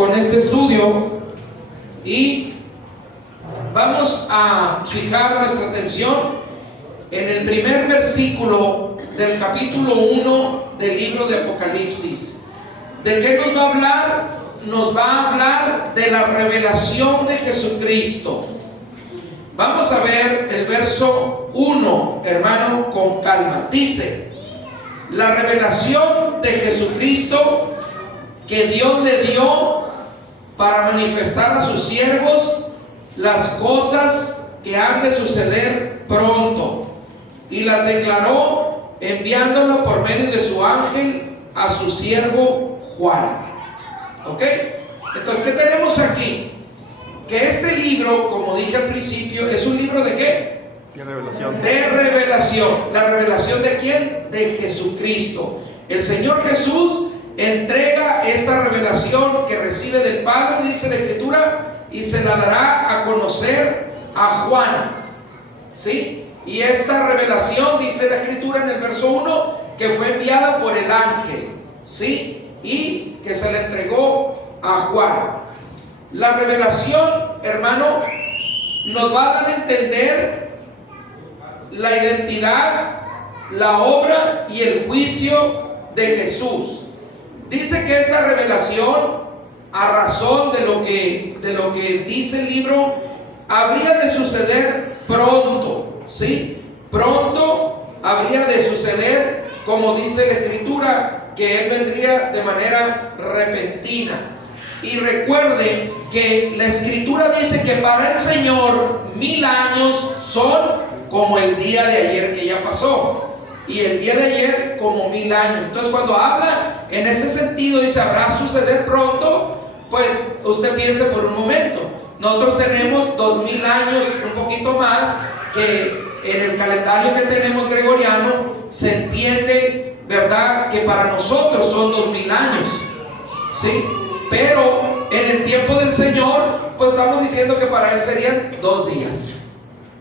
con este estudio y vamos a fijar nuestra atención en el primer versículo del capítulo 1 del libro de Apocalipsis. ¿De qué nos va a hablar? Nos va a hablar de la revelación de Jesucristo. Vamos a ver el verso 1, hermano, con calma. Dice: la revelación de Jesucristo que Dios le dio para manifestar a sus siervos las cosas que han de suceder pronto, y las declaró enviándolo por medio de su ángel a su siervo Juan. ¿Ok? Entonces, ¿qué tenemos aquí? Que este libro, como dije al principio, es un libro ¿de qué? De revelación. De revelación. ¿La revelación de quién? De Jesucristo. El Señor Jesús entrega esta revelación que recibe del Padre, dice la Escritura, y se la dará a conocer a Juan. ¿Sí? Y esta revelación, dice la Escritura en el verso 1, que fue enviada por el ángel. ¿Sí? Y que se le entregó a Juan. La revelación, hermano, nos va a dar a entender la identidad, la obra y el juicio de Jesús. Dice que esta revelación, a razón de lo que dice el libro, habría de suceder pronto, ¿sí? Pronto habría de suceder, como dice la Escritura, que Él vendría de manera repentina. Y recuerde que la Escritura dice que para el Señor 1000 años son como el día de ayer que ya pasó, y el día de ayer como 1000 años. Entonces, cuando habla en ese sentido, dice habrá suceder pronto, pues usted piense por un momento, nosotros tenemos 2000 años, un poquito más, que en el calendario que tenemos gregoriano se entiende, ¿verdad?, que para nosotros son 2000 años, ¿sí? Pero en el tiempo del Señor, pues estamos diciendo que para Él serían 2 días.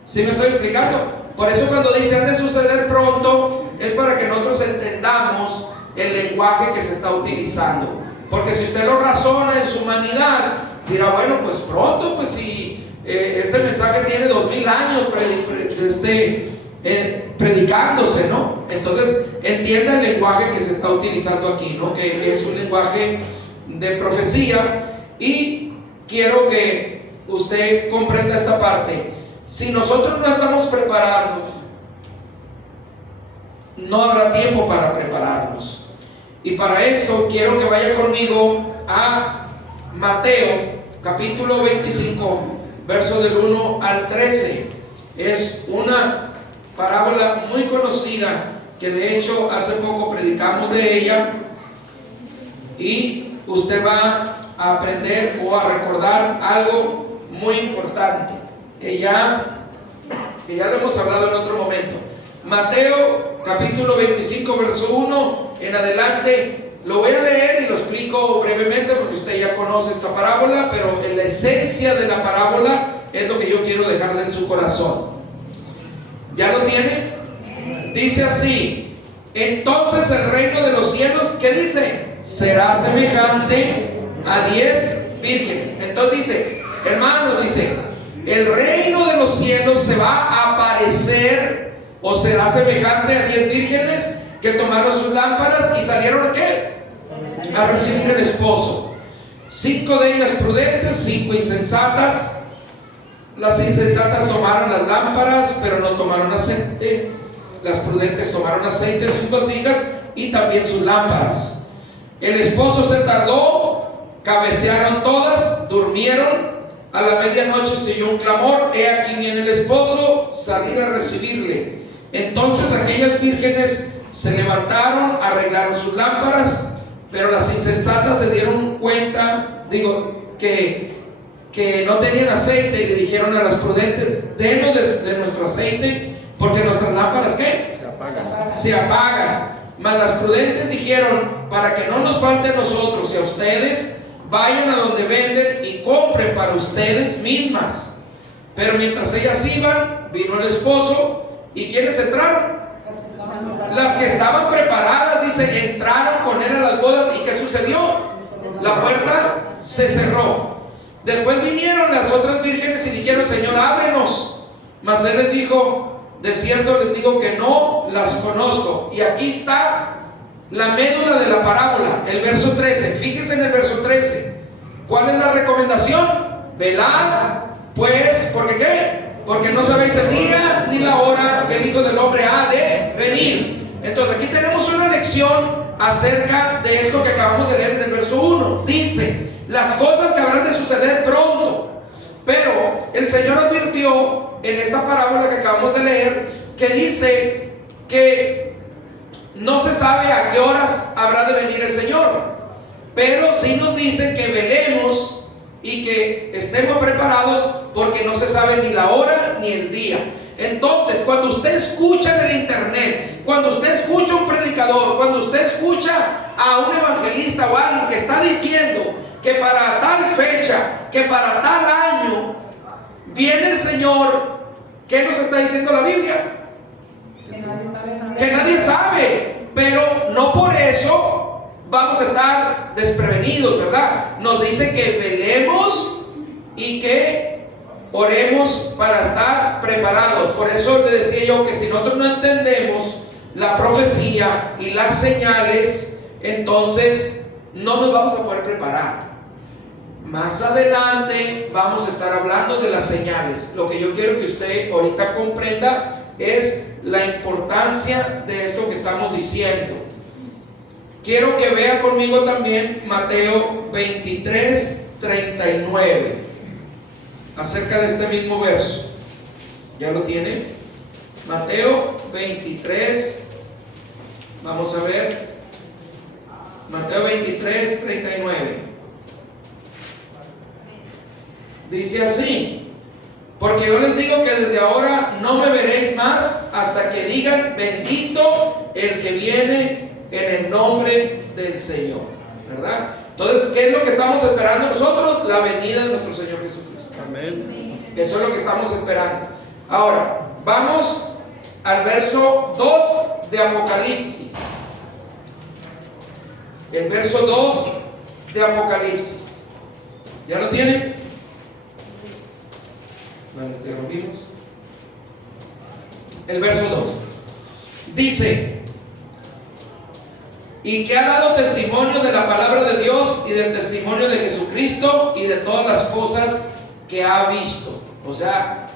¿Sí me estoy explicando? Por eso cuando dice han de suceder pronto, es para que nosotros entendamos el lenguaje que se está utilizando. Porque si usted lo razona en su humanidad, dirá, bueno, pues pronto, pues si este mensaje tiene 2000 años predicándose, ¿no? Entonces entienda el lenguaje que se está utilizando aquí, ¿no? Que es un lenguaje de profecía, y quiero que usted comprenda esta parte. Si nosotros no estamos preparados, no habrá tiempo para prepararnos. Y para esto quiero que vaya conmigo a Mateo capítulo 25, verso del 1 al 13. Es una parábola muy conocida que de hecho hace poco predicamos de ella, y usted va a aprender o a recordar algo muy importante que ya lo hemos hablado en otro momento. Mateo capítulo 25, verso 1 en adelante. Lo voy a leer y lo explico brevemente porque usted ya conoce esta parábola, pero en la esencia de la parábola es lo que yo quiero dejarle en su corazón. ¿Ya lo tiene? Dice así: entonces el reino de los cielos, ¿qué dice? Será semejante a 10 vírgenes. Entonces dice, hermanos, dice, el reino de los cielos se va a aparecer o será semejante a 10 vírgenes que tomaron sus lámparas y salieron ¿a qué? A recibir el esposo. 5 de ellas prudentes, 5 insensatas. Las insensatas tomaron las lámparas, pero no tomaron aceite. Las prudentes tomaron aceite en sus vasijas y también sus lámparas. El esposo se tardó, cabecearon todas, durmieron. A la medianoche se oyó un clamor: he aquí viene el esposo, salir a recibirle. Entonces aquellas vírgenes se levantaron, arreglaron sus lámparas, pero las insensatas se dieron cuenta, que no tenían aceite, y le dijeron a las prudentes: denos de nuestro aceite, porque nuestras lámparas ¿qué? Se apagan. Mas las prudentes dijeron: para que no nos falte a nosotros y a ustedes, vayan a donde venden y compren para ustedes mismas. Pero mientras ellas iban, vino el esposo. ¿Y quiénes entraron? Las que estaban preparadas, dice, entraron con él a las bodas. ¿Y qué sucedió? La puerta se cerró. Después vinieron las otras vírgenes y dijeron: Señor, ábrenos. Mas él les dijo: de cierto les digo que no las conozco. Y aquí está la médula de la parábola, el verso 13. Fíjense en el verso 13. ¿Cuál es la recomendación? Velad, pues, ¿porque qué? Porque no sabéis el día ni la hora que el Hijo del Hombre ha de venir. Entonces aquí tenemos una lección acerca de esto que acabamos de leer en el verso 1. Dice: las cosas que habrán de suceder pronto. Pero el Señor advirtió en esta parábola que acabamos de leer, que dice que no se sabe a qué horas habrá de venir el Señor, pero sí nos dice que velemos y que estemos preparados, porque no se sabe ni la hora ni el día. Entonces, cuando usted escucha en el internet, cuando usted escucha a un predicador, cuando usted escucha a un evangelista o a alguien que está diciendo que para tal fecha, que para tal año viene el Señor, ¿qué nos está diciendo la Biblia? Que nadie sabe, pero no por eso vamos a estar desprevenidos, ¿verdad? Nos dice que velemos y que oremos para estar preparados. Por eso le decía yo que si nosotros no entendemos la profecía y las señales, entonces no nos vamos a poder preparar. Más adelante vamos a estar hablando de las señales. Lo que yo quiero que usted ahorita comprenda es la importancia de esto que estamos diciendo. Quiero que vea conmigo también Mateo 23, 39, acerca de este mismo verso. ¿Ya lo tiene? Mateo 23, vamos a ver, Mateo 23, 39. Dice así: porque yo les digo que desde ahora no me veréis más hasta que digan: bendito el que viene en el nombre del Señor, ¿verdad? Entonces, ¿qué es lo que estamos esperando nosotros? La venida de nuestro Señor Jesucristo. Amén. Eso es lo que estamos esperando. Ahora, vamos al verso 2 de Apocalipsis. El verso 2 de Apocalipsis. ¿Ya lo tienen? Bueno, ya lo vimos. El verso 2 dice: y que ha dado testimonio de la palabra de Dios y del testimonio de Jesucristo y de todas las cosas que ha visto. O sea,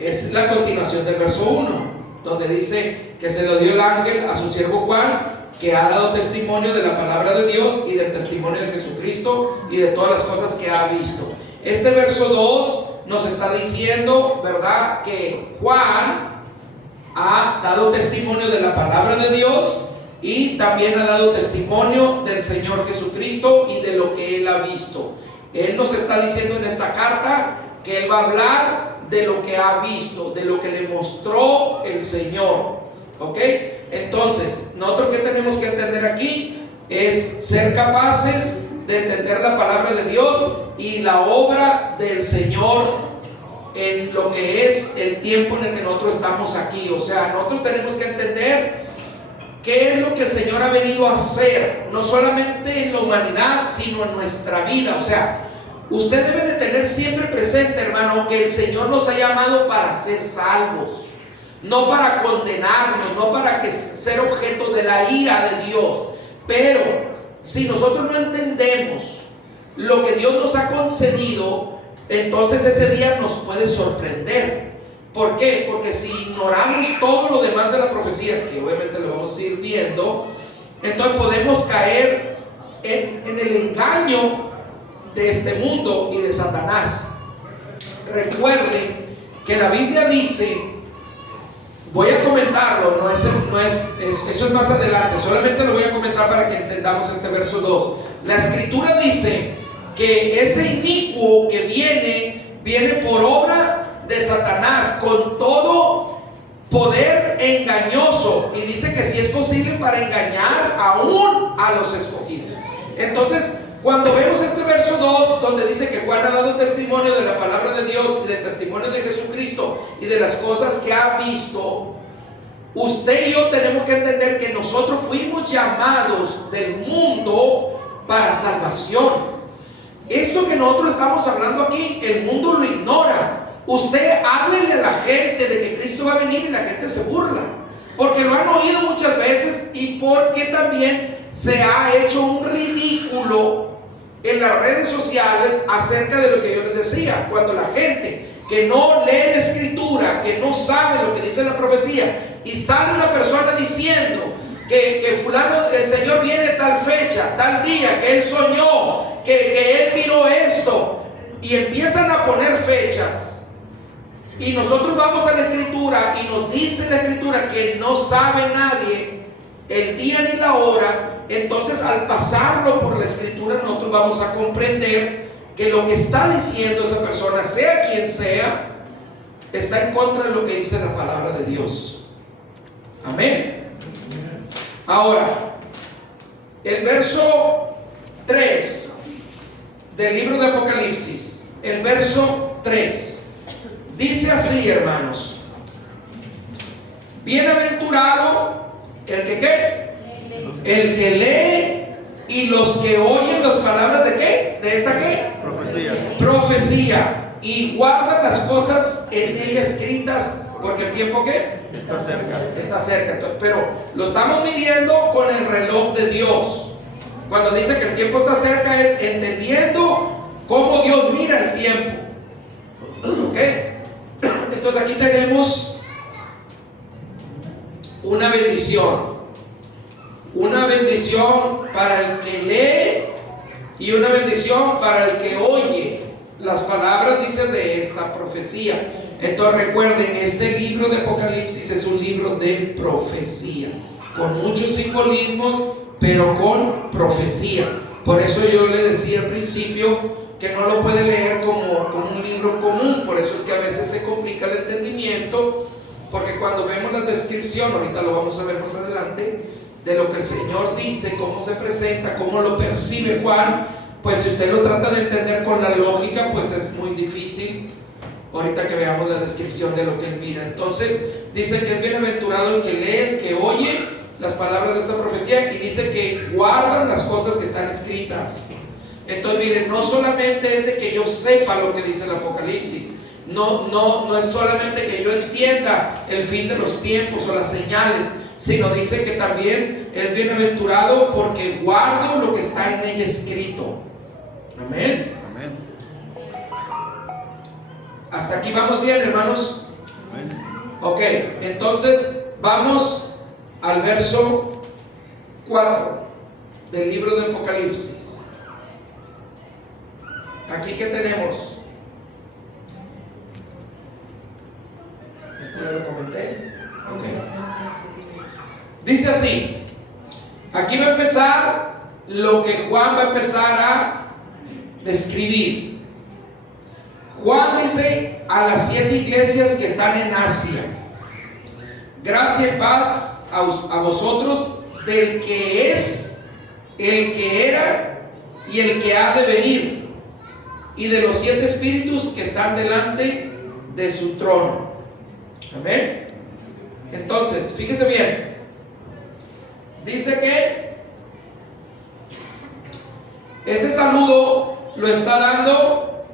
es la continuación del verso 1, donde dice que se lo dio el ángel a su siervo Juan, que ha dado testimonio de la palabra de Dios y del testimonio de Jesucristo y de todas las cosas que ha visto. Este verso 2 nos está diciendo, ¿verdad?, que Juan ha dado testimonio de la palabra de Dios y también ha dado testimonio del Señor Jesucristo y de lo que él ha visto. Él nos está diciendo en esta carta que él va a hablar de lo que ha visto, de lo que le mostró el Señor. ¿Ok? Entonces, nosotros que tenemos que entender aquí es ser capaces de entender la palabra de Dios y la obra del Señor en lo que es el tiempo en el que nosotros estamos aquí. O sea, nosotros tenemos que entender qué es lo que el Señor ha venido a hacer, no solamente en la humanidad, sino en nuestra vida. O sea, usted debe de tener siempre presente, hermano, que el Señor nos ha llamado para ser salvos, no para condenarnos, no para que ser objeto de la ira de Dios. Pero si nosotros no entendemos lo que Dios nos ha concedido, entonces ese día nos puede sorprender. ¿Por qué? Porque si ignoramos todo lo demás de la profecía, que obviamente lo vamos a ir viendo, entonces podemos caer en el engaño de este mundo y de Satanás. Recuerden que la Biblia dice, voy a comentarlo, eso es más adelante, solamente lo voy a comentar para que entendamos este verso 2. La Escritura dice que ese inicuo que viene por obra de Satanás con todo poder engañoso, y dice que si es posible para engañar aún a los escogidos. Entonces, cuando vemos este verso 2, donde dice que Juan ha dado testimonio de la palabra de Dios y del testimonio de Jesucristo y de las cosas que ha visto, usted y yo tenemos que entender que nosotros fuimos llamados del mundo para salvación. Esto que nosotros estamos hablando aquí, el mundo lo ignora. Usted háblele a la gente de que Cristo va a venir y la gente se burla, porque lo han oído muchas veces y porque también se ha hecho un ridículo en las redes sociales acerca de lo que yo les decía. Cuando la gente que no lee la escritura, que no sabe lo que dice la profecía, y sale una persona diciendo que fulano, el Señor viene tal fecha, tal día, que él soñó, que él miró esto, y empiezan a poner fechas, y nosotros vamos a la escritura y nos dice la escritura que no sabe nadie el día ni la hora. Entonces, al pasarlo por la escritura, nosotros vamos a comprender que lo que está diciendo esa persona, sea quien sea, está en contra de lo que dice la palabra de Dios. Amén. Ahora, el verso 3 del libro de Apocalipsis, el verso 3, dice así, hermanos: bienaventurado el que ¿qué? El que lee y los que oyen las palabras de ¿qué? ¿De esta qué? Profecía, y guardan las cosas en ella escritas, porque el tiempo ¿qué? Está cerca. Pero lo estamos midiendo con el reloj de Dios. Cuando dice que el tiempo está cerca, es entendiendo cómo Dios mira el tiempo. ¿Ok? Entonces aquí tenemos una bendición para el que lee y una bendición para el que oye las palabras, dice, de esta profecía. Entonces recuerden, este libro de Apocalipsis es un libro de profecía, con muchos simbolismos, pero con profecía. Por eso yo le decía al principio que no lo puede leer como un libro común. Por eso es que a veces se complica el entendimiento, porque cuando vemos la descripción, ahorita lo vamos a ver más adelante, de lo que el Señor dice, cómo se presenta, cómo lo percibe Juan, pues si usted lo trata de entender con la lógica, pues es muy difícil ahorita que veamos la descripción de lo que él mira. Entonces dice que es bienaventurado el que lee, el que oye las palabras de esta profecía, y dice que guardan las cosas que están escritas. Entonces miren, no solamente es de que yo sepa lo que dice el Apocalipsis, no es solamente que yo entienda el fin de los tiempos o las señales, sino dice que también es bienaventurado porque guardo lo que está en ella escrito. Amén. Amén. Hasta aquí vamos bien, hermanos. Amén. Ok, entonces vamos al verso 4 del libro de Apocalipsis. Aquí que tenemos, esto ya lo comenté. Okay. Dice así, aquí va a empezar lo que Juan va a empezar a describir. Juan dice a las 7 iglesias que están en Asia: gracia y paz a vosotros del que es, el que era y el que ha de venir, y de los 7 espíritus que están delante de su trono. Amén. Entonces, fíjese bien, dice que este saludo lo está dando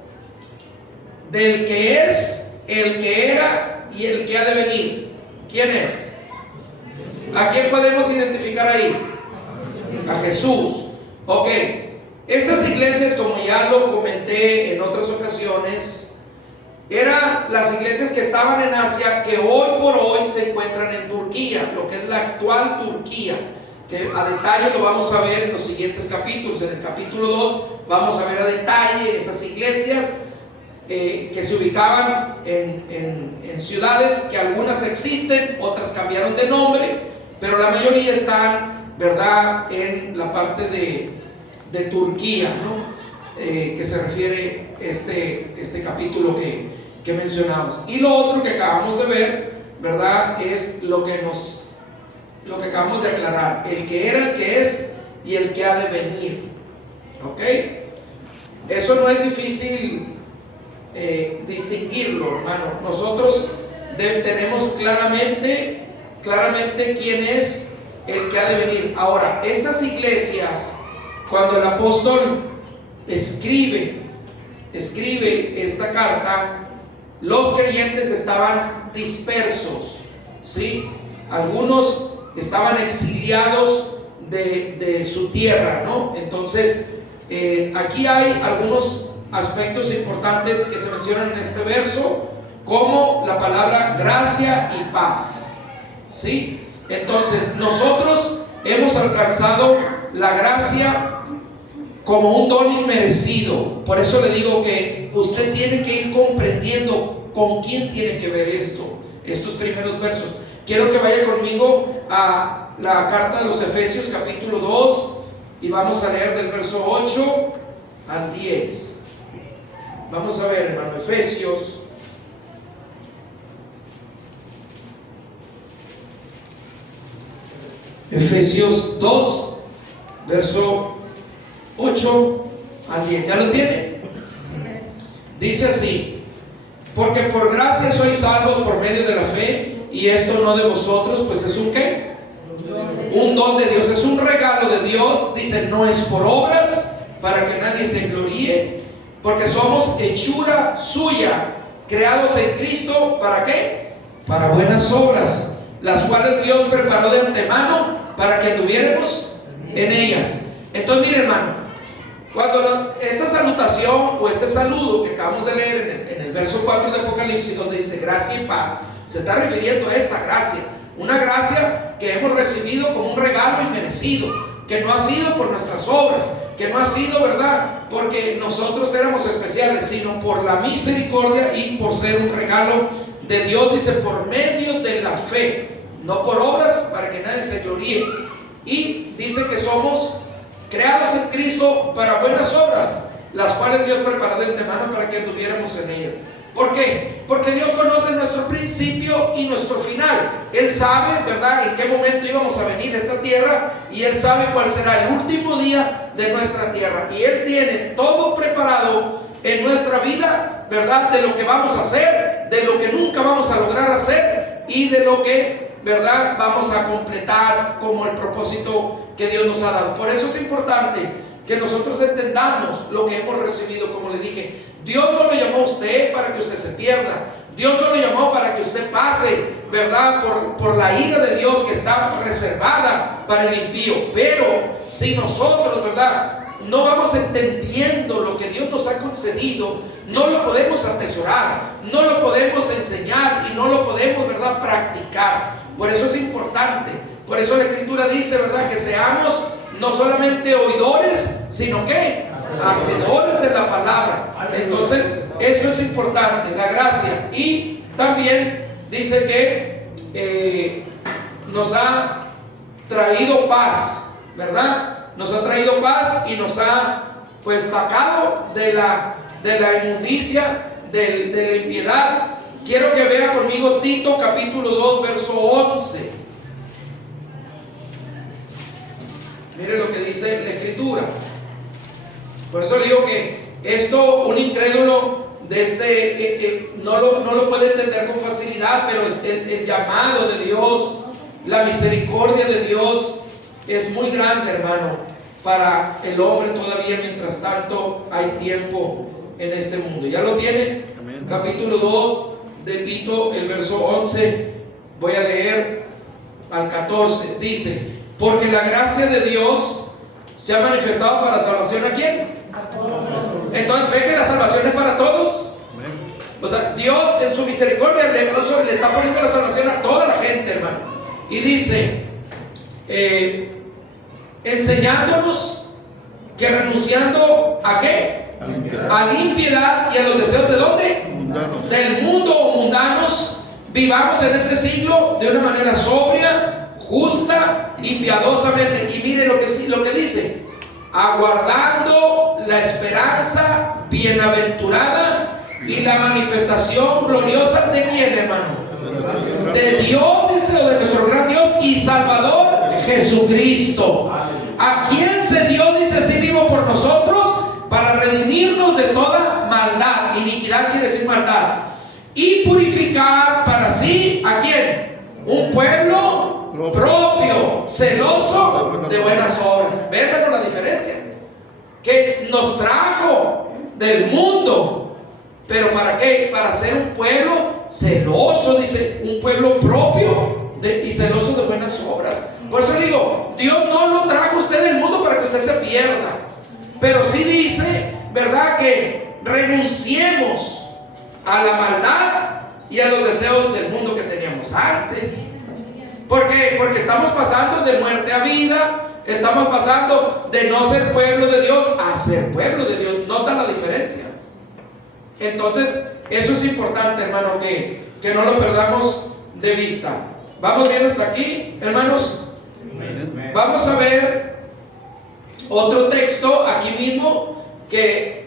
del que es, el que era y el que ha de venir. ¿Quién es? ¿A quién podemos identificar ahí? A Jesús. Ok, estas iglesias, como ya lo comenté en otras ocasiones, eran las iglesias que estaban en Asia, que hoy por hoy se encuentran en Turquía, lo que es la actual Turquía, que a detalle lo vamos a ver en los siguientes capítulos. En el capítulo 2 vamos a ver a detalle esas iglesias que se ubicaban en ciudades que algunas existen, otras cambiaron de nombre, pero la mayoría están, ¿verdad?, en la parte de Turquía, ¿no? Que se refiere este capítulo que mencionamos. Y lo otro que acabamos de ver, ¿verdad?, es lo que acabamos de aclarar: el que era, el que es y el que ha de venir. ¿Ok? Eso no es difícil distinguirlo, hermano. Nosotros tenemos claramente quién es el que ha de venir. Ahora, estas iglesias, cuando el apóstol escribe esta carta, los creyentes estaban dispersos, ¿sí? Algunos estaban exiliados de su tierra, ¿no? Entonces, aquí hay algunos aspectos importantes que se mencionan en este verso, como la palabra gracia y paz, ¿sí? Entonces, nosotros hemos alcanzado la gracia como un don inmerecido. Por eso le digo que usted tiene que ir comprendiendo con quién tiene que ver estos primeros versos. Quiero que vaya conmigo a la carta de los Efesios capítulo 2 y vamos a leer del verso 8 al 10. Vamos a ver, hermano, Efesios 2, verso 8 al 10. ¿Ya lo tiene? Dice así: porque por gracia sois salvos por medio de la fe, y esto no de vosotros, pues es un ¿qué? Un don de Dios, es un regalo de Dios. Dice, no es por obras, para que nadie se gloríe, porque somos hechura suya, creados en Cristo, ¿para qué? Para buenas obras, las cuales Dios preparó de antemano para que anduviéramos en ellas. Entonces, mire, hermano, cuando esta salutación o este saludo que acabamos de leer en el verso 4 de Apocalipsis, donde dice gracia y paz, se está refiriendo a esta gracia, una gracia que hemos recibido como un regalo inmerecido, que no ha sido por nuestras obras, que no ha sido, ¿verdad?, porque nosotros éramos especiales, sino por la misericordia y por ser un regalo de Dios. Dice, por medio de la fe, no por obras, para que nadie se gloríe. Y dice que somos creados en Cristo para buenas obras, las cuales Dios preparó de antemano para que anduviéramos en ellas. ¿Por qué? Porque Dios conoce nuestro principio y nuestro final. Él sabe, ¿verdad?, en qué momento íbamos a venir a esta tierra, y Él sabe cuál será el último día de nuestra tierra. Y Él tiene todo preparado en nuestra vida, ¿verdad?, de lo que vamos a hacer, de lo que nunca vamos a lograr hacer, y de lo que, ¿verdad?, vamos a completar como el propósito que Dios nos ha dado. Por eso es importante que nosotros entendamos lo que hemos recibido. Como le dije, Dios no lo llamó a usted para que usted se pierda. Dios no lo llamó para que usted pase, ¿verdad?, por la ira de Dios que está reservada para el impío. Pero si nosotros, ¿verdad?, no vamos entendiendo lo que Dios nos ha concedido, no lo podemos atesorar, no lo podemos enseñar y no lo podemos, ¿verdad?, practicar. Por eso es importante. Por eso la Escritura dice, ¿verdad?, que seamos no solamente oidores, sino que hacedores de la palabra. Entonces, esto es importante, la gracia. Y también dice que nos ha traído paz, ¿verdad? Nos ha traído paz y nos ha, pues, sacado de la inmundicia, de la impiedad. Quiero que vea conmigo Tito capítulo 2, verso 11. Mire lo que dice la Escritura. Por eso le digo que esto, un incrédulo de no lo puede entender con facilidad, pero el llamado de Dios, la misericordia de Dios es muy grande, hermano, para el hombre todavía. Mientras tanto hay tiempo en este mundo. ¿Ya lo tienen? Amén. Capítulo 2 de Tito, el verso 11, voy a leer al 14. Dice, porque la gracia de Dios se ha manifestado para salvación, ¿a quién? A todos. Entonces, ¿ve que la salvación es para todos? O sea, Dios en su misericordia le está poniendo la salvación a toda la gente, hermano. Y dice, enseñándonos que renunciando ¿a qué? A la impiedad y a los deseos ¿de dónde? Mundanos. Del mundo o mundanos, vivamos en este siglo de una manera sobria, justa y piadosamente. Y mire lo que dice, aguardando la esperanza bienaventurada y la manifestación gloriosa ¿de quién, hermano? De Dios, dice, o de nuestro gran Dios y Salvador Jesucristo, a quien se dio, dice, así vivo por nosotros, para redimirnos de toda maldad. Iniquidad quiere decir maldad. Y purificar para sí, ¿a quién? Un pueblo propio, celoso de buenas obras. ¿Ven la diferencia? que nos trajo del mundo. ¿Pero para qué? Para ser un pueblo celoso, dice, un pueblo propio y celoso de buenas obras. Por eso digo, Dios no lo trajo a usted del mundo para que usted se pierda, pero sí dice, ¿verdad?, que renunciemos a la maldad y a los deseos del mundo que teníamos antes. ¿Por qué? Porque estamos pasando de muerte a vida, estamos pasando de no ser pueblo de Dios a ser pueblo de Dios. ¿Nota la diferencia? Entonces, eso es importante, hermano, que no lo perdamos de vista. ¿Vamos bien hasta aquí, hermanos? Vamos a ver otro texto aquí mismo que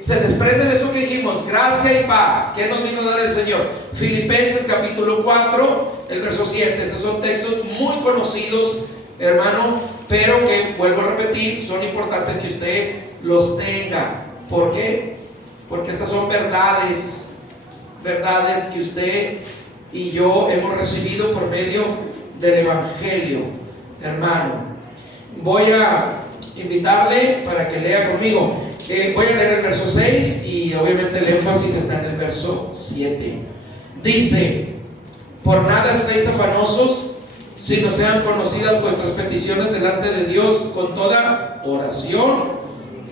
se desprende de eso que dijimos, gracia y paz. ¿Qué nos vino a dar el Señor? Filipenses capítulo 4, el verso 7. Esos son textos muy conocidos, hermano, pero que, vuelvo a repetir, son importantes que usted los tenga. ¿Por qué? Porque estas son verdades que usted y yo hemos recibido por medio del Evangelio, hermano. Voy a invitarle para que lea conmigo. Voy a leer el verso 6 y obviamente el énfasis está en el verso 7. Dice: por nada estéis afanosos, sino sean conocidas vuestras peticiones delante de Dios con toda oración,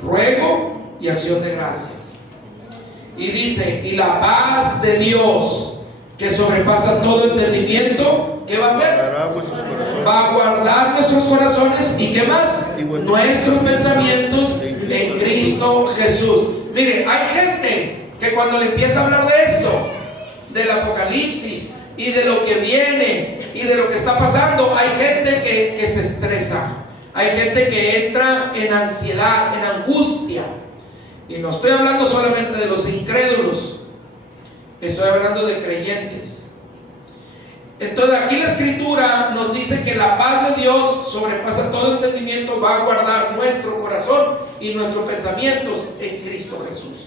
ruego y acción de gracias. Y dice: y la paz de Dios, que sobrepasa todo entendimiento, ¿qué va a hacer? Va a guardar nuestros corazones y ¿qué más? Nuestros pensamientos en Cristo Jesús. Mire, hay gente que cuando le empieza a hablar de esto, del Apocalipsis y de lo que viene y de lo que está pasando, hay gente que se estresa, hay gente que entra en ansiedad, en angustia. Y no estoy hablando solamente de los incrédulos, estoy hablando de creyentes. Entonces aquí la Escritura nos dice que la paz de Dios sobrepasa todo entendimiento, va a guardar nuestro corazón y nuestros pensamientos en Cristo Jesús.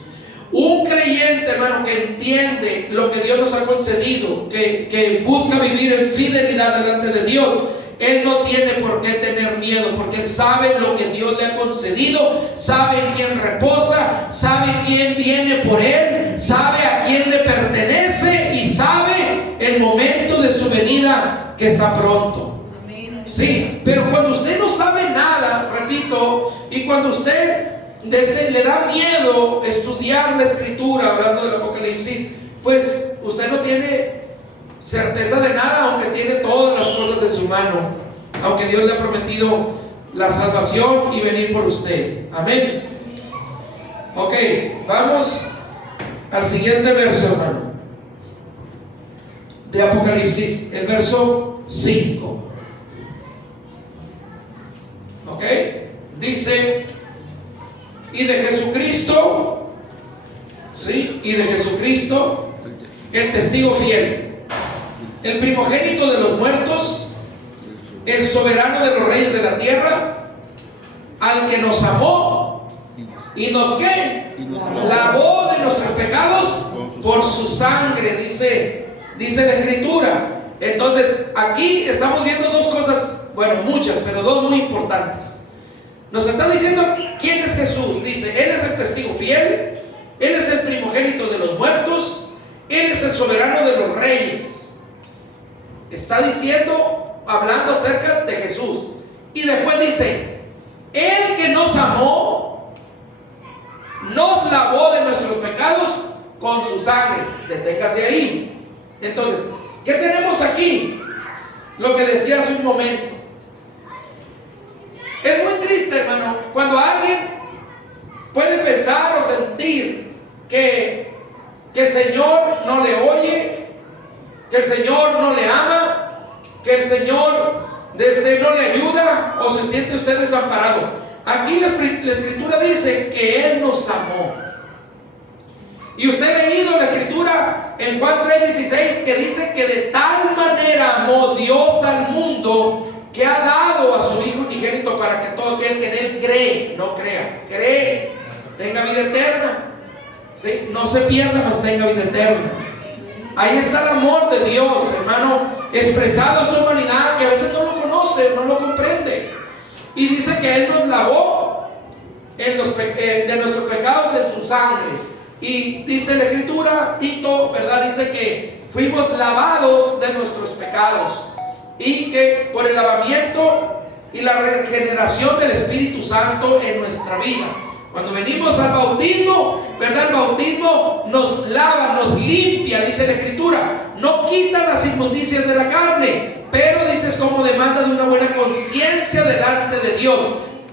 Un creyente, hermano, que entiende lo que Dios nos ha concedido, que busca vivir en fidelidad delante de Dios, él no tiene por qué tener miedo, porque él sabe lo que Dios le ha concedido, sabe en quién reposa, sabe quién viene por él, sabe a quién le pertenece y sabe el momento de su venida que está pronto. Sí, pero cuando usted no sabe nada, repito, y cuando usted le da miedo estudiar la Escritura, hablando del Apocalipsis, pues usted no tiene certeza de nada, aunque tiene todas las cosas en su mano, aunque Dios le ha prometido la salvación y venir por usted. Amén. Ok, vamos al siguiente verso, hermano, de Apocalipsis, el verso 5. Ok, dice: y de Jesucristo, ¿sí? Y de Jesucristo, el testigo fiel, el primogénito de los muertos, el soberano de los reyes de la tierra, al que nos amó y nos ¿qué? Lavó de nuestros pecados por su sangre, dice la Escritura. Entonces aquí estamos viendo dos cosas, bueno, muchas, pero dos muy importantes. Nos está diciendo quién es Jesús. Dice: Él es el testigo fiel, Él es el primogénito de los muertos, Él es el soberano de los reyes. Está diciendo, hablando acerca de Jesús. Y después dice: el que nos amó, nos lavó de nuestros pecados con su sangre. Deténgase ahí. Entonces, ¿qué tenemos aquí? Lo que decía hace un momento. Es muy triste, hermano, cuando alguien puede pensar o sentir que el Señor no le oye, que el Señor no le ama, que el Señor no le ayuda, o se siente usted desamparado. Aquí la Escritura dice que Él nos amó. Y usted ha leído la Escritura en Juan 3:16, que dice que de tal manera amó Dios al mundo, que ha dado a su Hijo unigénito, para que todo aquel que en Él cree, no crea, cree, tenga vida eterna. ¿Sí? No se pierda, mas tenga vida eterna. Ahí está el amor de Dios, hermano, expresado a su humanidad, que a veces no lo conoce, no lo comprende. Y dice que Él nos lavó de nuestros pecados en su sangre. Y dice la Escritura, Tito, ¿verdad? Dice que fuimos lavados de nuestros pecados y que por el lavamiento y la regeneración del Espíritu Santo en nuestra vida. Cuando venimos al bautismo, ¿verdad? El bautismo nos lava, nos limpia, dice la Escritura. No quita las inmundicias de la carne, pero dice es como demanda de una buena conciencia delante de Dios.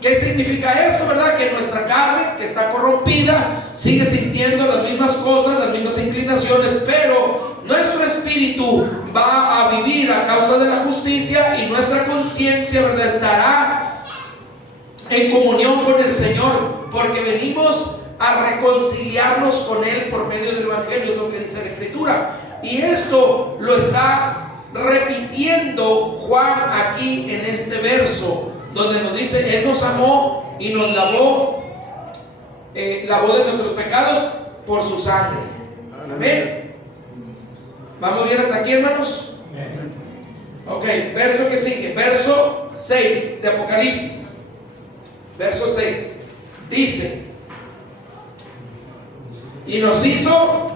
¿Qué significa esto, verdad? Que nuestra carne, que está corrompida, sigue sintiendo las mismas cosas, las mismas inclinaciones, pero nuestro espíritu va a vivir a causa de la justicia y nuestra conciencia, ¿verdad?, estará en comunión con el Señor, porque venimos a reconciliarnos con Él por medio del Evangelio, es lo que dice la Escritura. Y esto lo está repitiendo Juan aquí en este verso, donde nos dice, Él nos amó y nos lavó de nuestros pecados por su sangre. Amén. ¿Vamos bien hasta aquí, hermanos? Ok, verso que sigue, verso 6 de Apocalipsis. Verso 6 dice, y nos hizo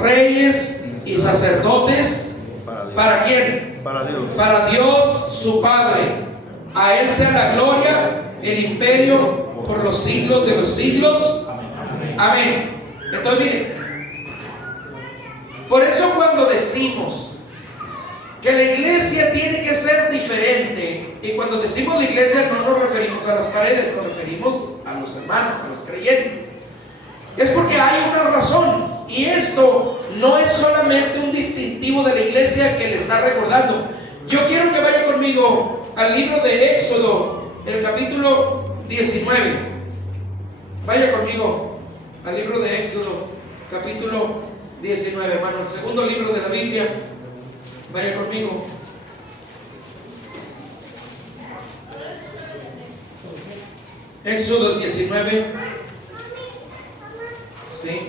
reyes y sacerdotes. ¿Para quién? Para Dios su Padre. A Él sea la gloria, el imperio por los siglos de los siglos. Amén. Entonces miren, por eso cuando decimos que la iglesia tiene que ser diferente, y cuando decimos la iglesia no nos referimos a las paredes, nos referimos a los hermanos, a los creyentes, es porque hay una razón, y esto no es solamente un distintivo de la iglesia que le está recordando. Yo quiero que vaya conmigo al libro de Éxodo, el capítulo 19. Vaya conmigo al libro de Éxodo, capítulo 19, hermano, el segundo libro de la Biblia. Vaya conmigo. Éxodo 19. Sí.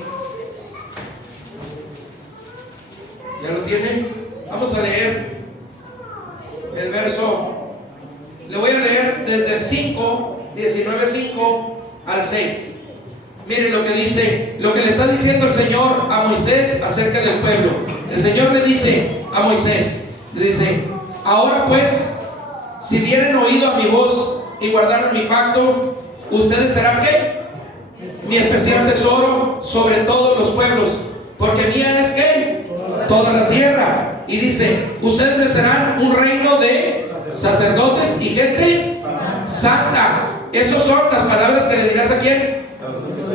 ¿Ya lo tiene? Vamos a leer el verso. Le voy a leer desde el 5, 19:5 al 6. Miren lo que dice, lo que le está diciendo el Señor a Moisés acerca del pueblo. El Señor le dice a Moisés, le dice, ahora pues, si dieren oído a mi voz y guardaran mi pacto, ustedes serán ¿qué? Mi especial tesoro sobre todos los pueblos, porque mía es ¿qué? Toda la tierra. Y dice, ustedes me serán un reino de sacerdotes y gente santa. Estas son las palabras que le dirás a quién,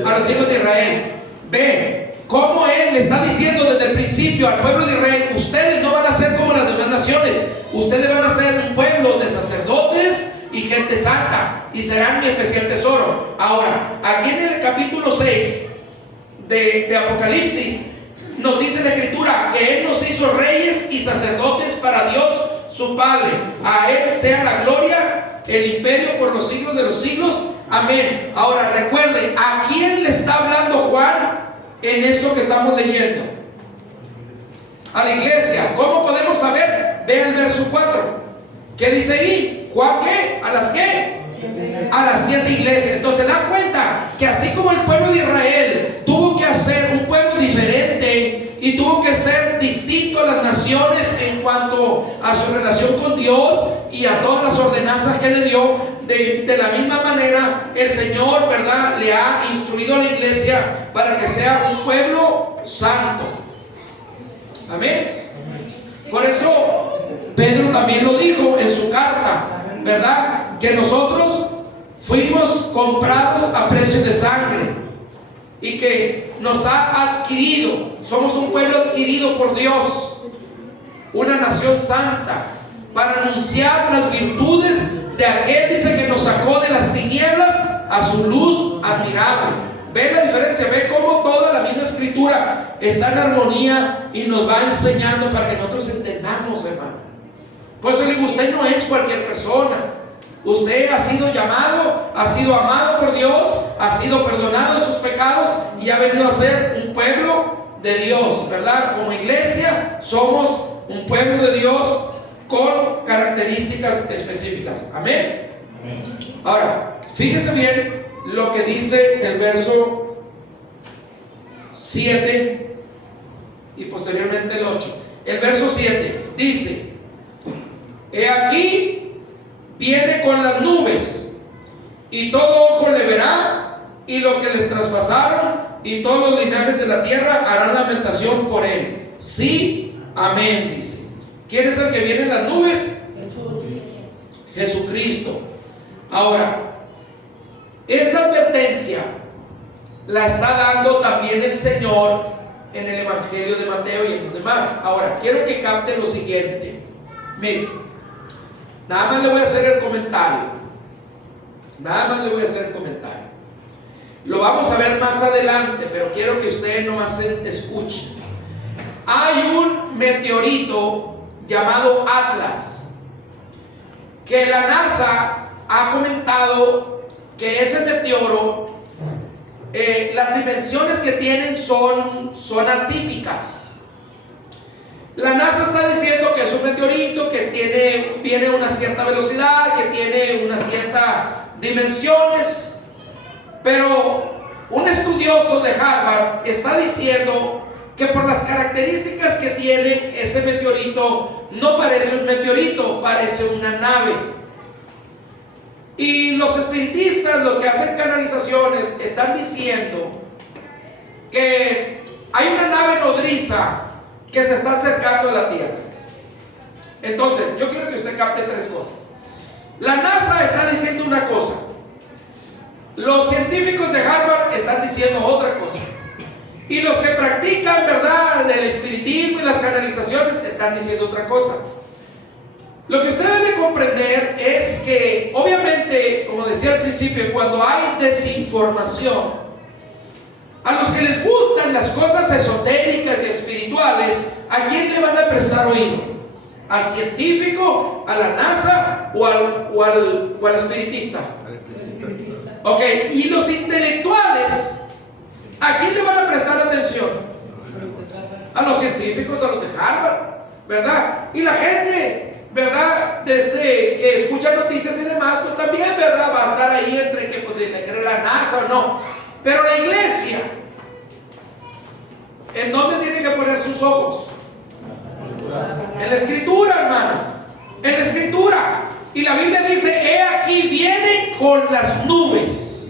a los hijos de Israel. Ve cómo Él le está diciendo desde el principio al pueblo de Israel, ustedes no van a ser como las demás naciones, ustedes van a ser un pueblo de sacerdotes y gente santa, y serán mi especial tesoro. Ahora, aquí en el capítulo 6 de Apocalipsis nos dice la Escritura que Él nos hizo reyes y sacerdotes para Dios su Padre. A Él sea la gloria, el imperio por los siglos de los siglos. Amén. Ahora recuerden, ¿a quién le está hablando Juan en esto que estamos leyendo? A la iglesia. ¿Cómo podemos saber? Vean el verso 4. ¿Qué dice ahí? ¿Juan qué? ¿A las qué? A las 7 iglesias. Entonces se da cuenta que así como el pueblo de Israel tuvo que hacer un pueblo diferente y tuvo que ser distinto a las naciones en cuanto a su relación con Dios y a todas las ordenanzas que le dio, de la misma manera el Señor, ¿verdad?, le ha instruido a la iglesia para que sea un pueblo santo. Amén. Por eso Pedro también lo dijo en su carta, ¿verdad?, que nosotros fuimos comprados a precio de sangre y que nos ha adquirido, somos un pueblo adquirido por Dios, una nación santa, para anunciar las virtudes de aquel, dice, que nos sacó de las tinieblas a su luz admirable. Ve la diferencia, ve cómo toda la misma Escritura está en armonía y nos va enseñando para que nosotros entendamos, hermano. Por eso le digo, usted no es cualquier persona. Usted ha sido llamado, ha sido amado por Dios, ha sido perdonado de sus pecados y ha venido a ser un pueblo de Dios, ¿verdad? Como iglesia somos un pueblo de Dios con características específicas. Amén. Ahora, fíjese bien lo que dice el verso 7 y posteriormente el 8. El verso 7 dice: he aquí viene con las nubes, y todo ojo le verá, y lo que les traspasaron, y todos los linajes de la tierra harán lamentación por él. Sí, amén, dice. ¿Quién es el que viene en las nubes? Jesús. Jesucristo. Ahora, esta advertencia la está dando también el Señor en el Evangelio de Mateo y en los demás. Ahora, quiero que capte lo siguiente. Miren, nada más le voy a hacer el comentario. Lo vamos a ver más adelante, pero quiero que ustedes nomás escuchen. Hay un meteorito llamado Atlas, que la NASA ha comentado que ese meteoro, las dimensiones que tienen son atípicas. La NASA está diciendo que es un meteorito que viene a una cierta velocidad, que tiene unas ciertas dimensiones, pero un estudioso de Harvard está diciendo que por las características que tiene ese meteorito, no parece un meteorito, parece una nave. Y los espiritistas, los que hacen canalizaciones, están diciendo que hay una nave nodriza que se está acercando a la Tierra. Entonces, yo quiero que usted capte tres cosas. La NASA está diciendo una cosa, los científicos de Harvard están diciendo otra cosa, y los que practican, ¿verdad?, el espiritismo y las canalizaciones están diciendo otra cosa. Lo que usted debe de comprender es que, obviamente, como decía al principio, cuando hay desinformación, a los que les gustan las cosas esotéricas y espirituales, ¿a quién le van a prestar oído? ¿Al científico, a la NASA o al espiritista? Ok, y los intelectuales, ¿a quién le van a prestar atención? A los científicos, a los de Harvard, ¿verdad? Y la gente, ¿verdad?, desde que escucha noticias y demás, pues también, ¿verdad?, va a estar ahí entre que pues, le cree la NASA o no. Pero la iglesia, ¿en dónde tiene que poner sus ojos? En la Escritura, hermano, en la Escritura. Y la Biblia dice: he aquí viene con las nubes.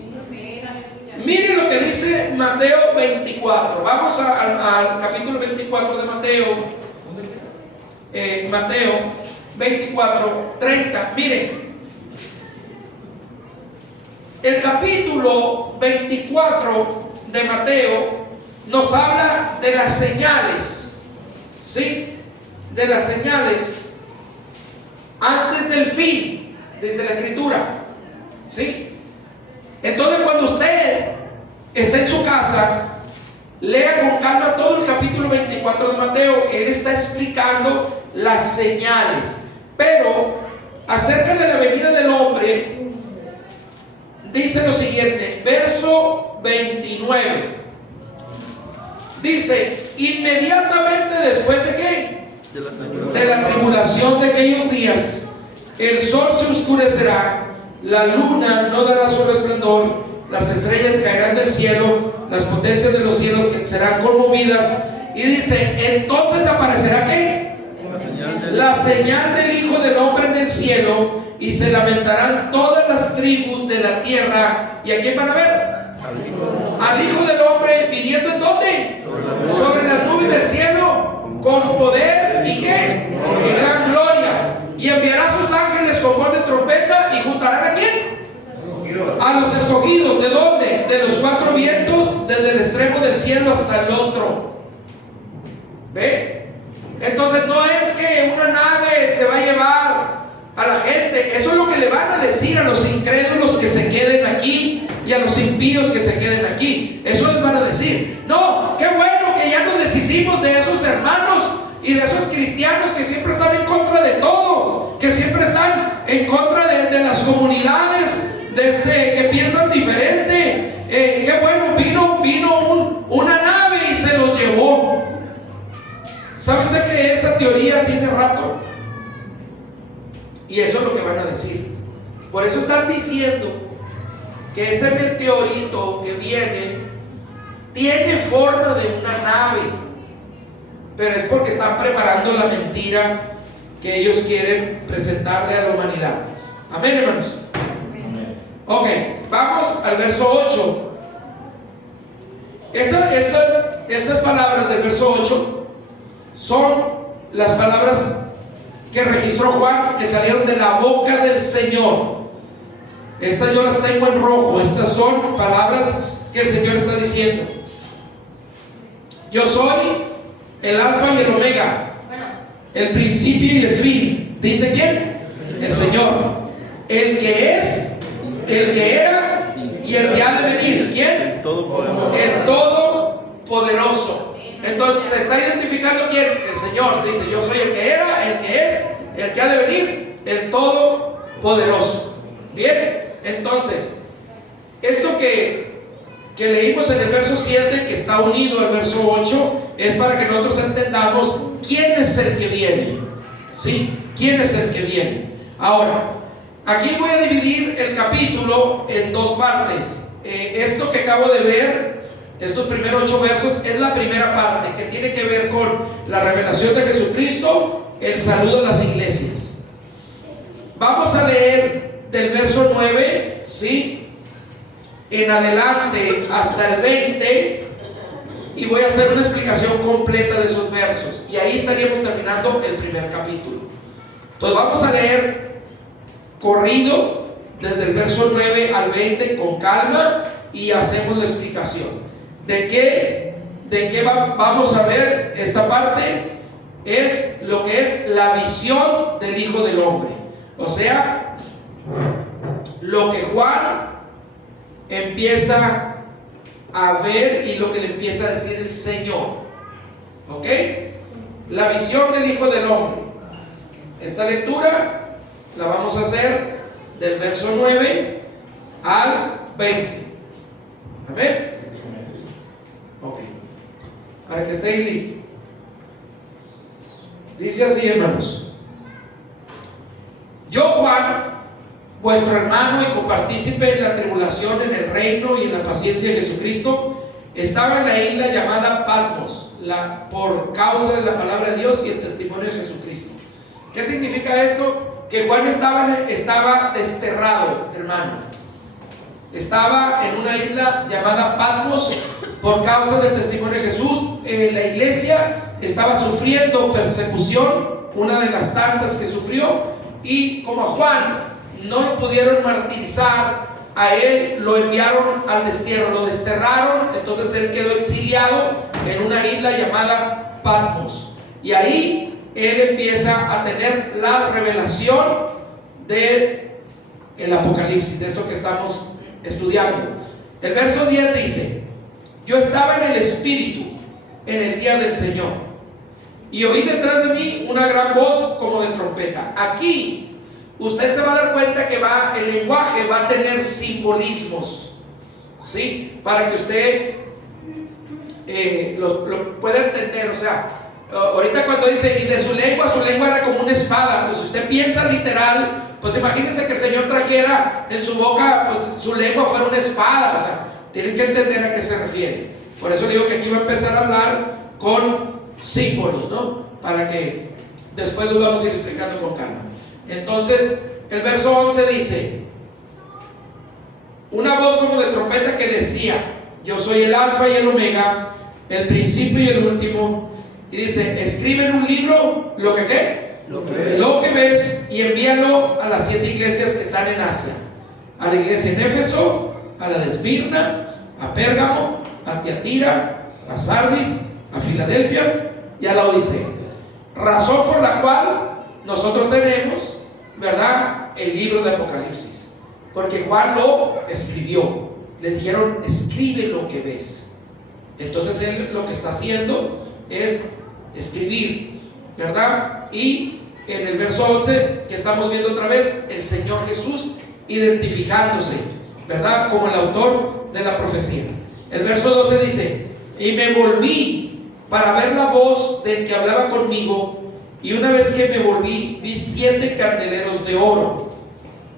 Miren lo que dice Mateo 24. Vamos al capítulo 24 de Mateo. Mateo 24, 30. Miren, el capítulo 24 de Mateo nos habla de las señales, ¿sí? De las señales antes del fin, dice la Escritura, ¿sí? Entonces, cuando usted está en su casa, lea con calma todo el capítulo 24 de Mateo. Él está explicando las señales, pero acerca de la venida del hombre dice lo siguiente, verso 29. Dice: inmediatamente después de ¿qué? De la tribulación de aquellos días, el sol se oscurecerá, la luna no dará su resplandor, las estrellas caerán del cielo, las potencias de los cielos serán conmovidas. Y dice: entonces aparecerá ¿qué? La señal del Hijo del Hombre en el cielo, y se lamentarán todas las tribus de la tierra. ¿Y a quién van a ver? Al Hijo del Hombre viniendo ¿en dónde? Sobre las nubes del cielo, con poder y ¿qué? Y gran gloria. Y enviará a sus ángeles con voz de trompeta, y juntarán ¿a quién? A los escogidos. ¿De dónde? De los cuatro vientos, desde el extremo del cielo hasta el otro. ¿Ve? Entonces no es que una nave se va a llevar a la gente. Eso es lo que le van a decir a los incrédulos que se queden aquí y a los impíos que se queden aquí. Eso les van a decir: no, qué bueno que ya nos deshicimos de esos hermanos y de esos cristianos que siempre están en contra de todo, que siempre están en contra de las comunidades, desde que piensan diferente. Qué bueno, vino una nave y se los llevó. ¿Sabe usted que esa teoría tiene rato? Y eso es lo que van a decir. Por eso están diciendo que ese meteorito que viene tiene forma de una nave, pero es porque están preparando la mentira que ellos quieren presentarle a la humanidad. Amén, hermanos. Amén. Ok, vamos al verso 8. Estas palabras del verso 8 son las palabras que registró Juan, que salieron de la boca del Señor. Estas yo las tengo en rojo. Estas son palabras que el Señor está diciendo. Yo soy el alfa y el omega, el principio y el fin. ¿Dice quién? El Señor. El que es, el que era y el que ha de venir. ¿Quién? El Todopoderoso. Entonces se está identificando quién. El Señor dice: yo soy el que era, el que es, el que ha de venir, el Todopoderoso. Bien, entonces esto que leímos en el verso 7, que está unido al verso 8, es para que nosotros entendamos quién es el que viene. ¿Sí? ¿Quién es el que viene? Ahora, aquí voy a dividir el capítulo en dos partes. Esto que acabo de ver, estos primeros 8 versos, es la primera parte, que tiene que ver con la revelación de Jesucristo, el saludo a las iglesias. Vamos a leer del verso 9, ¿sí?, en adelante hasta el 20, y voy a hacer una explicación completa de esos versos, y ahí estaríamos terminando el primer capítulo. Entonces vamos a leer corrido desde el verso 9 al 20 con calma, y hacemos la explicación. ¿De qué vamos a ver esta parte? Es lo que es la visión del Hijo del Hombre. O sea, lo que Juan empieza a ver y lo que le empieza a decir el Señor. ¿Ok? La visión del Hijo del Hombre. Esta lectura la vamos a hacer del verso 9 al 20. ¿Amén? Ok. Para que estéis listos. Dice así, hermanos: yo, Juan, vuestro hermano y copartícipe en la tribulación, en el reino y en la paciencia de Jesucristo, estaba en la isla llamada Patmos, por causa de la palabra de Dios y el testimonio de Jesucristo. ¿Qué significa esto? Que Juan estaba desterrado, hermano. Estaba en una isla llamada Patmos por causa del testimonio de Jesús. La iglesia estaba sufriendo persecución, una de las tantas que sufrió, y como a Juan no lo pudieron martirizar, a él lo enviaron al destierro, lo desterraron. Entonces él quedó exiliado en una isla llamada Patmos, y ahí él empieza a tener la revelación del Apocalipsis, de esto que estamos estudiando. El verso 10 dice: yo estaba en el Espíritu en el día del Señor, y oí detrás de mí una gran voz como de trompeta. Aquí usted se va a dar cuenta que el lenguaje va a tener simbolismos, ¿sí? Para que usted lo pueda entender. O sea, ahorita cuando dice y de su lengua era como una espada, pues usted piensa literal. Pues imagínense que el Señor trajera en su boca, pues su lengua fuera una espada. O sea, tienen que entender a qué se refiere. Por eso digo que aquí va a empezar a hablar con símbolos, ¿no? Para que después lo vamos a ir explicando con calma. Entonces, el verso 11 dice: una voz como de trompeta que decía: yo soy el alfa y el omega, el principio y el último. Y dice: escribe en un libro lo que ves y envíalo a las 7 iglesias que están en Asia: a la iglesia en Éfeso, a la de Esmirna, a Pérgamo, a Tiatira, a Sardis, a Filadelfia y a la Odisea. Razón por la cual nosotros tenemos, ¿verdad?, el libro de Apocalipsis, porque Juan lo escribió. Le dijeron: escribe lo que ves. Entonces él lo que está haciendo es escribir, ¿verdad? Y en el verso 11 que estamos viendo otra vez, el Señor Jesús identificándose, ¿verdad?, como el autor de la profecía. El verso 12 dice: y me volví para ver la voz del que hablaba conmigo, y una vez que me volví, vi 7 candeleros de oro,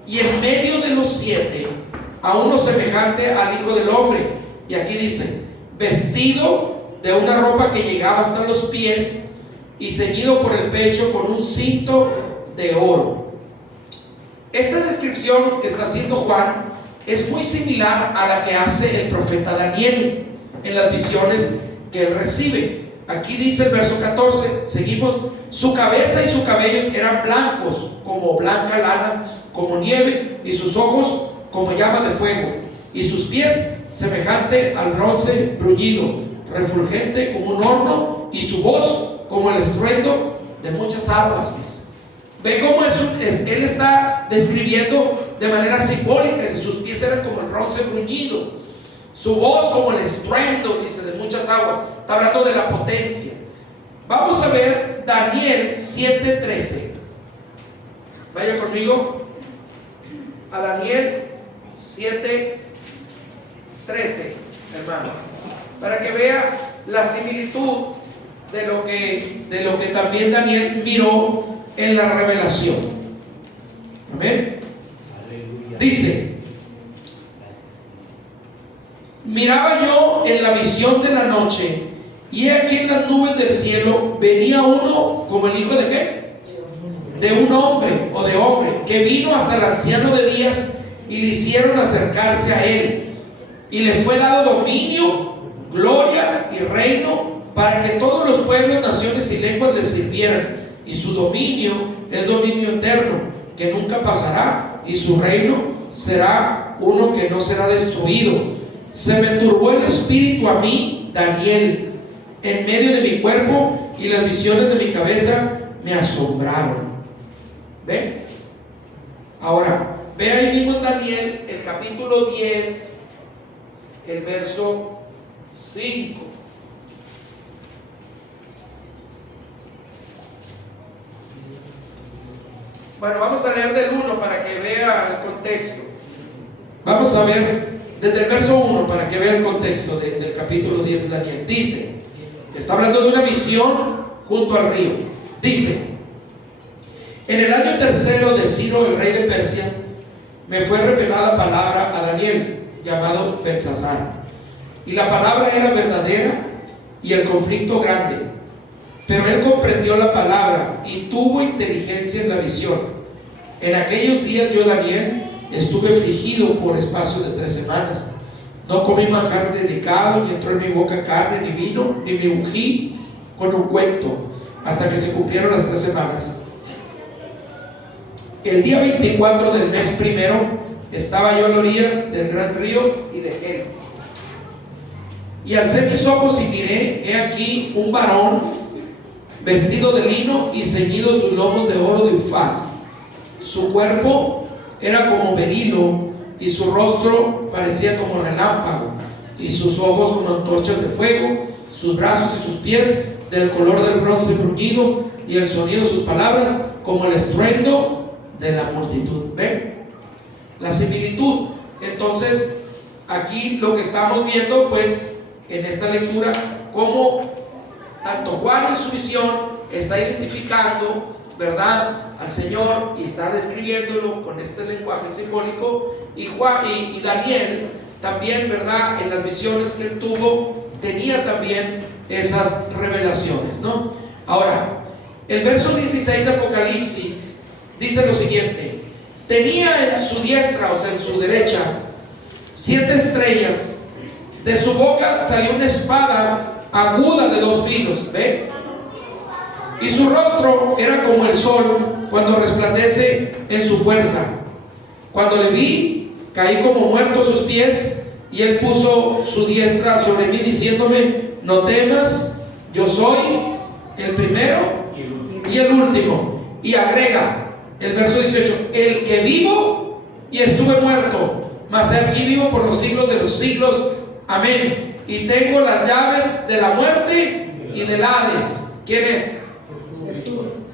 y en medio de los 7 a uno semejante al Hijo del Hombre. Y aquí dice, vestido de una ropa que llegaba hasta los pies y ceñido por el pecho con un cinto de oro. Esta descripción que está haciendo Juan es muy similar a la que hace el profeta Daniel en las visiones que él recibe. Aquí dice el verso 14, seguimos, su cabeza y sus cabellos eran blancos, como blanca lana, como nieve, y sus ojos como llama de fuego, y sus pies semejante al bronce bruñido, refulgente como un horno, y su voz como el estruendo de muchas aguas. Dice. Ve cómo él está describiendo de manera simbólica, dice, sus pies eran como el bronce bruñido, su voz como el estruendo, dice, de muchas aguas. Está hablando de la potencia. Vamos a ver Daniel 7:13. Vaya conmigo a Daniel 7:13, hermano, para que vea la similitud de lo que también Daniel miró en la revelación. Amén. Dice, miraba yo en la visión de la noche, y aquí en las nubes del cielo venía uno como el hijo de ¿qué? De un hombre o de hombre, que vino hasta el anciano de días y le hicieron acercarse a él, y le fue dado dominio, gloria y reino, para que todos los pueblos, naciones y lenguas le sirvieran. Y su dominio es dominio eterno, que nunca pasará, y su reino será uno que no será destruido. Se me turbó el espíritu a mí, Daniel, en medio de mi cuerpo, y las visiones de mi cabeza me asombraron. ¿Ven? Ahora, ve ahí mismo en Daniel, el capítulo 10, el verso 5. Bueno, vamos a leer del 1 para que vea el contexto. Vamos a ver desde el verso 1 para que vea el contexto del capítulo 10 de Daniel. Dice, que está hablando de una visión junto al río. Dice, en el año tercero de Ciro, el rey de Persia, me fue revelada palabra a Daniel, llamado Belsasar. Y la palabra era verdadera y el conflicto grande. Pero él comprendió la palabra y tuvo inteligencia en la visión. En aquellos días yo, Daniel, estuve afligido por espacio de 3 semanas. No comí manjar delicado, ni entró en mi boca carne, ni vino, ni me ungí con ungüento, hasta que se cumplieron las 3 semanas. El día 24 del mes primero estaba yo a la orilla del gran río y de Gel. Y alcé mis ojos y miré, he aquí un varón vestido de lino y ceñidos sus lomos de oro de Ufaz. Su cuerpo era como berilo, y su rostro parecía como relámpago, y sus ojos como antorchas de fuego, sus brazos y sus pies del color del bronce bruñido, y el sonido de sus palabras como el estruendo de la multitud. ¿Ven? La similitud. Entonces, aquí lo que estamos viendo, pues, en esta lectura, cómo tanto Juan en su visión está identificando, ¿verdad?, al Señor, y está describiéndolo con este lenguaje simbólico, y Daniel también, ¿verdad?, en las visiones que él tuvo, tenía también esas revelaciones, ¿no? Ahora, el verso 16 de Apocalipsis dice lo siguiente: tenía en su diestra, o sea, en su derecha, 7 estrellas, de su boca salió una espada aguda de 2 filos, ¿ve? Y su rostro era como el sol cuando resplandece en su fuerza. Cuando le vi, caí como muerto a sus pies, y él puso su diestra sobre mí diciéndome: no temas, yo soy el primero y el último. Y agrega el verso 18: el que vivo y estuve muerto, mas aquí vivo por los siglos de los siglos. Amén. Y tengo las llaves de la muerte y del Hades. ¿Quién es?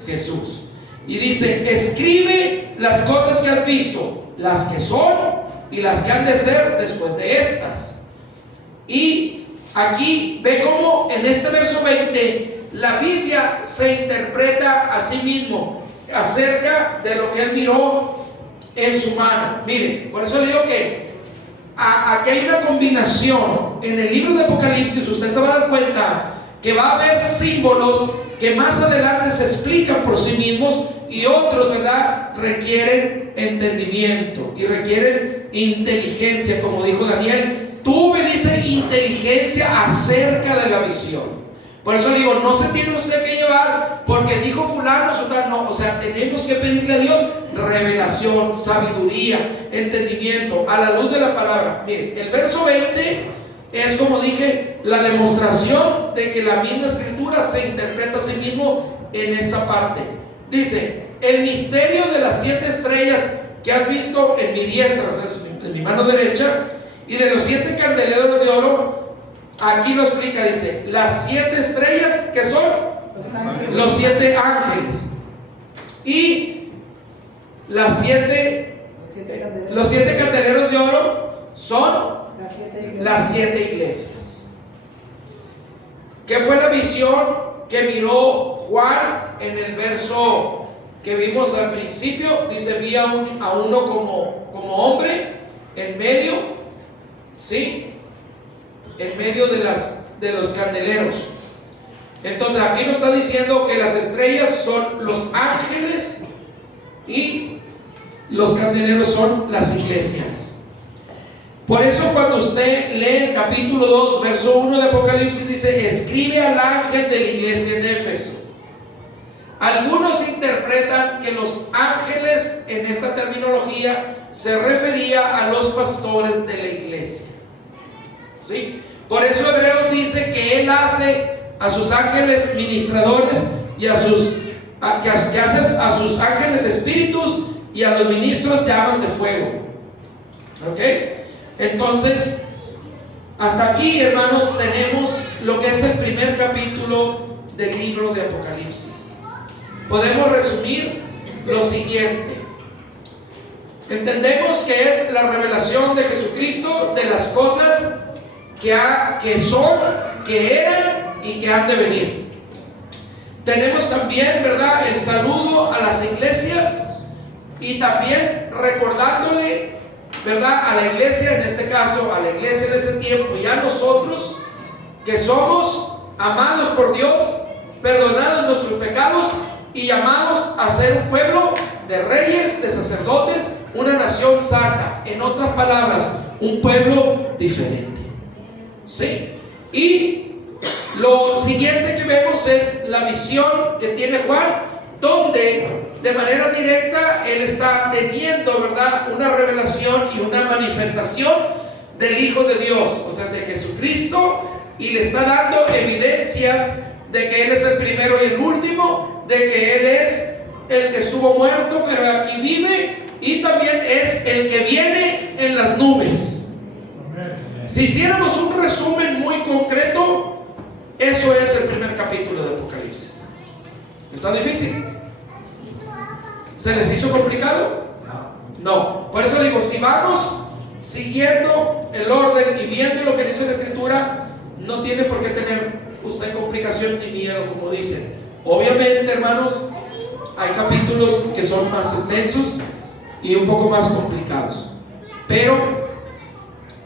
Jesús. Y dice: escribe las cosas que has visto, las que son y las que han de ser después de estas. Y aquí ve cómo en este verso 20 la Biblia se interpreta a sí mismo acerca de lo que él miró en su mano. Miren, por eso le digo que aquí hay una combinación. En el libro de Apocalipsis usted se va a dar cuenta que va a haber símbolos que más adelante se explican por sí mismos, y otros, ¿verdad?, requieren entendimiento y requieren inteligencia, como dijo Daniel. Tuve, dice, inteligencia acerca de la visión. Por eso le digo, no se tiene usted que llevar porque dijo fulano, no, o sea, tenemos que pedirle a Dios revelación, sabiduría, entendimiento a la luz de la palabra. Mire, el verso 20 es, como dije, la demostración de que la misma escritura se interpreta a sí mismo en esta parte. Dice, el misterio de las 7 estrellas que has visto en mi diestra, o sea, en mi mano derecha, y de los 7 candeleros de oro. Aquí lo explica, dice, las 7 estrellas que son los 7 ángeles, y los 7 candeleros de oro son las 7 iglesias. ¿Qué fue la visión que miró Juan en el verso que vimos al principio? Dice, vi a uno como hombre en medio, ¿sí?, en medio de los candeleros. Entonces aquí nos está diciendo que las estrellas son los ángeles y los candeleros son las iglesias. Por eso cuando usted lee el capítulo 2, verso 1 de Apocalipsis, dice, escribe al ángel de la iglesia en Éfeso. Algunos interpretan que los ángeles en esta terminología se refería a los pastores de la iglesia, ¿sí? Por eso Hebreos dice que Él hace a sus ángeles ministradores y que hace a sus ángeles espíritus y a los ministros llamas de fuego. ¿Ok? Entonces, hasta aquí, hermanos, tenemos lo que es el primer capítulo del libro de Apocalipsis. Podemos resumir lo siguiente. Entendemos que es la revelación de Jesucristo de las cosas que son, que eran y que han de venir. Tenemos también, ¿verdad?, el saludo a las iglesias, y también recordándole, ¿verdad?, a la iglesia, en este caso a la iglesia de ese tiempo, y a nosotros, que somos amados por Dios, perdonados nuestros pecados y llamados a ser un pueblo de reyes, de sacerdotes, una nación santa. En otras palabras, un pueblo diferente. ¿Sí? Y lo siguiente que vemos es la visión que tiene Juan, donde de manera directa él está teniendo, ¿verdad?, una revelación y una manifestación del Hijo de Dios, o sea, de Jesucristo, y le está dando evidencias de que Él es el primero y el último, de que Él es el que estuvo muerto pero aquí vive, y también es el que viene en las nubes. Si hiciéramos un resumen muy concreto, eso es el primer capítulo de Apocalipsis. ¿Está difícil? ¿Se les hizo complicado? No. Por eso digo, si vamos siguiendo el orden y viendo lo que dice la Escritura, no tiene por qué tener usted complicación ni miedo, como dicen. Obviamente, hermanos, hay capítulos que son más extensos y un poco más complicados, pero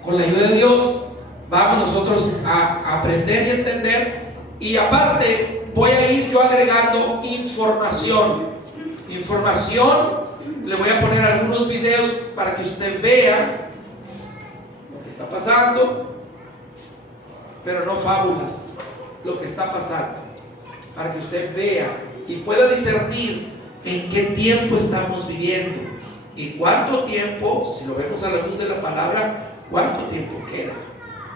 con la ayuda de Dios vamos nosotros a aprender y entender. Y aparte voy a ir yo agregando información. Le voy a poner algunos videos para que usted vea lo que está pasando, pero no fábulas, lo que está pasando, para que usted vea y pueda discernir en qué tiempo estamos viviendo y cuánto tiempo, si lo vemos a la luz de la palabra, cuánto tiempo queda,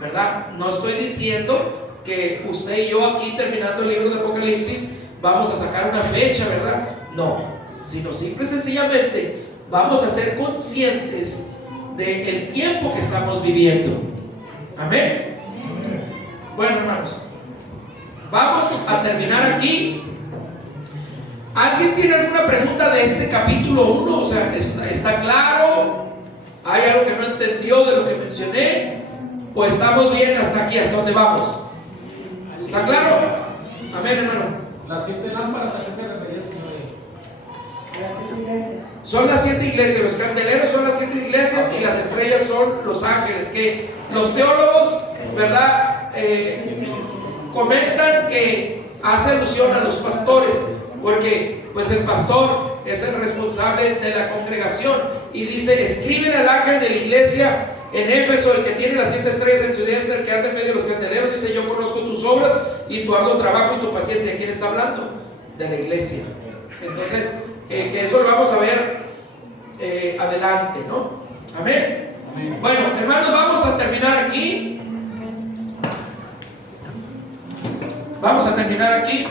¿verdad? No estoy diciendo que usted y yo aquí, terminando el libro de Apocalipsis, vamos a sacar una fecha, ¿verdad? No, sino simple y sencillamente vamos a ser conscientes del tiempo que estamos viviendo. Amén. Bueno, hermanos, vamos a terminar aquí. ¿Alguien tiene alguna pregunta de este capítulo 1? O sea, ¿está claro? ¿Hay algo que no entendió de lo que mencioné? ¿O estamos bien hasta aquí, hasta donde vamos? ¿Está claro? Amén, hermano. Las 7 lámparas, ¿a qué se refería, señor? Las 7 iglesias. Son las 7 iglesias, los candeleros son las 7 iglesias y las estrellas son los ángeles, que los teólogos, ¿verdad? Comentan que hace alusión a los pastores, porque pues el pastor es el responsable de la congregación, y dice: escriben al ángel de la iglesia en Éfeso, el que tiene las 7 estrellas en su diestra, el que anda en medio de los candeleros, dice: yo conozco tus obras y tu arduo trabajo y tu paciencia. ¿Quién está hablando? De la iglesia. Entonces, que eso lo vamos a ver adelante, ¿no? Amén. Bueno, hermanos, vamos a terminar aquí. Vamos a terminar aquí.